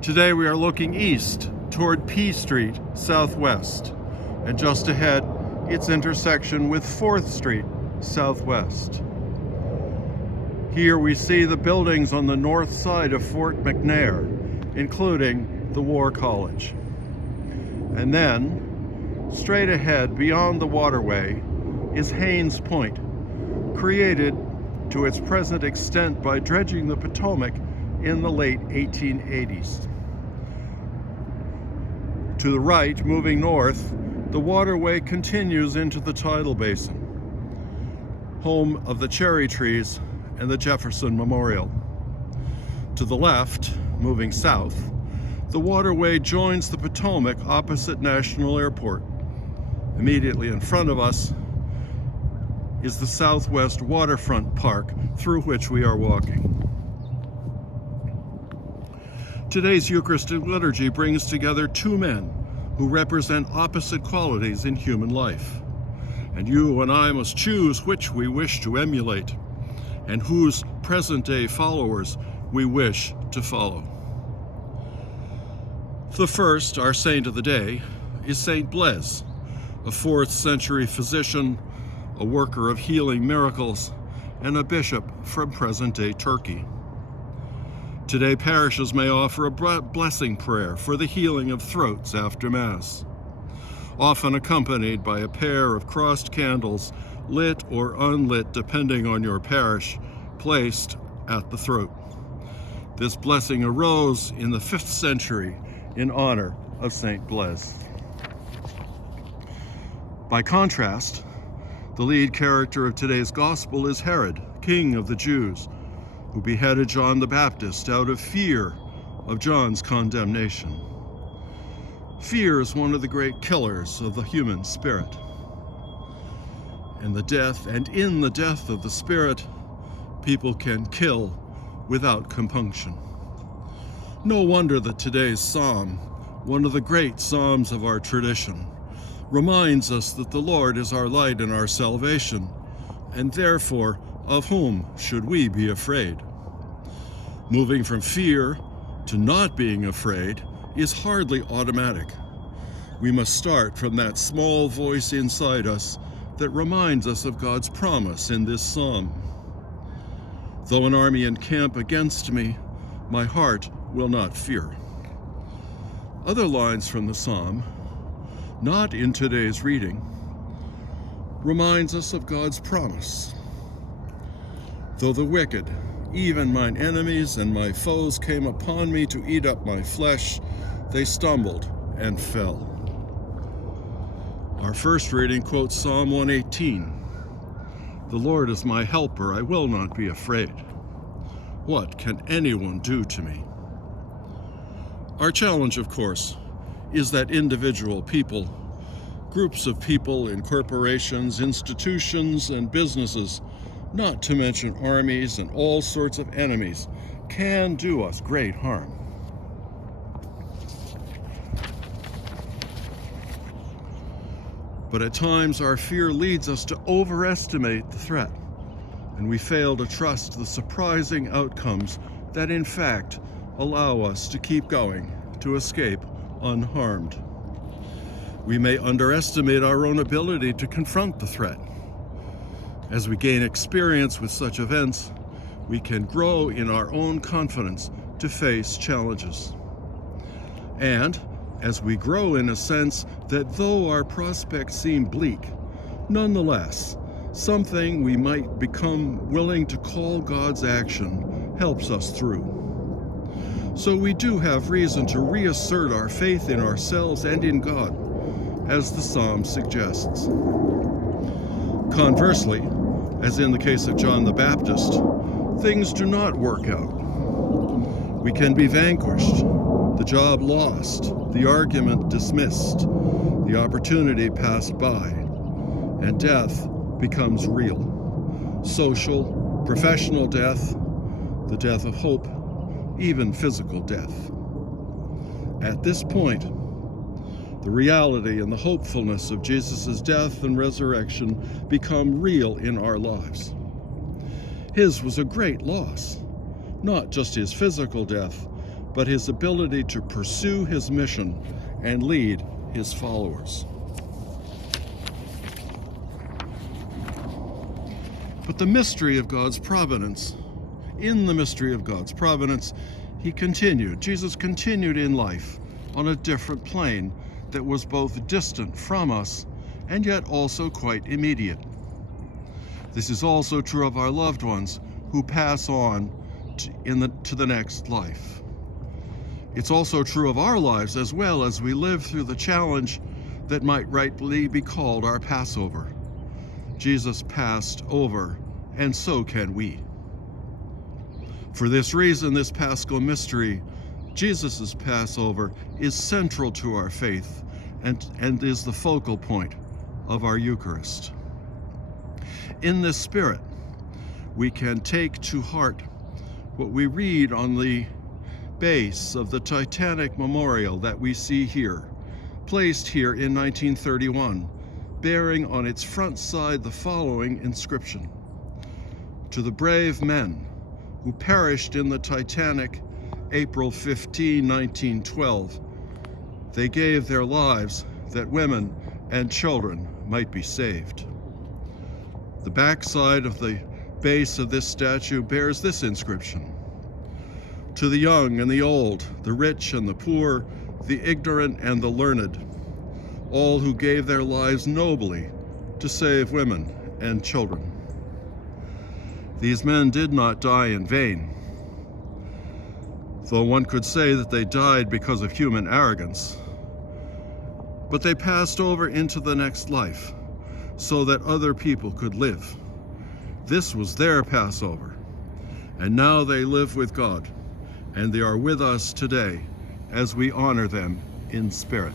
Today we are looking east toward P Street Southwest, and just ahead its intersection with 4th Street Southwest. Here we see the buildings on the north side of Fort McNair, including the War College. And then, straight ahead beyond the waterway, is Haynes Point, created to its present extent by dredging the Potomac in the late 1880s. To the right, moving north, the waterway continues into the tidal basin, home of the cherry trees and the Jefferson Memorial. To the left, moving south, the waterway joins the Potomac opposite National Airport. Immediately in front of us is the Southwest Waterfront Park through which we are walking. Today's Eucharistic liturgy brings together two men who represent opposite qualities in human life. And you and I must choose which we wish to emulate and whose present-day followers we wish to follow. The first, our saint of the day, is Saint Blaise, a 4th century physician, a worker of healing miracles, and a bishop from present-day Turkey. Today, parishes may offer a blessing prayer for the healing of throats after Mass, often accompanied by a pair of crossed candles, lit or unlit depending on your parish, placed at the throat. This blessing arose in the 5th century in honor of Saint Blaise. By contrast, the lead character of today's Gospel is Herod, king of the Jews, who beheaded John the Baptist out of fear of John's condemnation. Fear is one of the great killers of the human spirit. And in the death of the spirit, people can kill without compunction. No wonder that today's psalm, one of the great psalms of our tradition, reminds us that the Lord is our light and our salvation, and therefore, of whom should we be afraid? Moving from fear to not being afraid is hardly automatic. We must start from that small voice inside us that reminds us of God's promise in this psalm. Though an army encamp against me, my heart will not fear. Other lines from the psalm, not in today's reading, reminds us of God's promise. Though the wicked, even mine enemies and my foes, came upon me to eat up my flesh, they stumbled and fell. Our first reading quotes Psalm 118. The Lord is my helper, I will not be afraid. What can anyone do to me? Our challenge, of course, is that individual people, groups of people in corporations, institutions, and businesses, not to mention armies and all sorts of enemies, can do us great harm. But at times our fear leads us to overestimate the threat, and we fail to trust the surprising outcomes that in fact allow us to keep going, to escape unharmed. We may underestimate our own ability to confront the threat. As we gain experience with such events, we can grow in our own confidence to face challenges. And as we grow in a sense that though our prospects seem bleak, nonetheless, something we might become willing to call God's action helps us through. So we do have reason to reassert our faith in ourselves and in God, as the psalm suggests. Conversely, as in the case of John the Baptist, things do not work out. We can be vanquished, the job lost, the argument dismissed, the opportunity passed by, and death becomes real. Social, professional death, the death of hope, even physical death. At this point, the reality and the hopefulness of Jesus' death and resurrection become real in our lives. His was a great loss, not just his physical death, but his ability to pursue his mission and lead his followers. But the mystery of God's providence, in the mystery of God's providence, Jesus continued in life on a different plane that was both distant from us and yet also quite immediate. This is also true of our loved ones who pass on to the next life. It's also true of our lives as well as we live through the challenge that might rightly be called our Passover. Jesus passed over, and so can we. For this reason, this Paschal mystery, Jesus' Passover, is central to our faith and is the focal point of our Eucharist. In this spirit, we can take to heart what we read on the base of the Titanic Memorial that we see here, placed here in 1931, bearing on its front side the following inscription: "To the brave men who perished in the Titanic, April 15, 1912, they gave their lives that women and children might be saved." The backside of the base of this statue bears this inscription: "To the young and the old, the rich and the poor, the ignorant and the learned, all who gave their lives nobly to save women and children." These men did not die in vain, though one could say that they died because of human arrogance. But they passed over into the next life so that other people could live. This was their Passover, and now they live with God, and they are with us today as we honor them in spirit.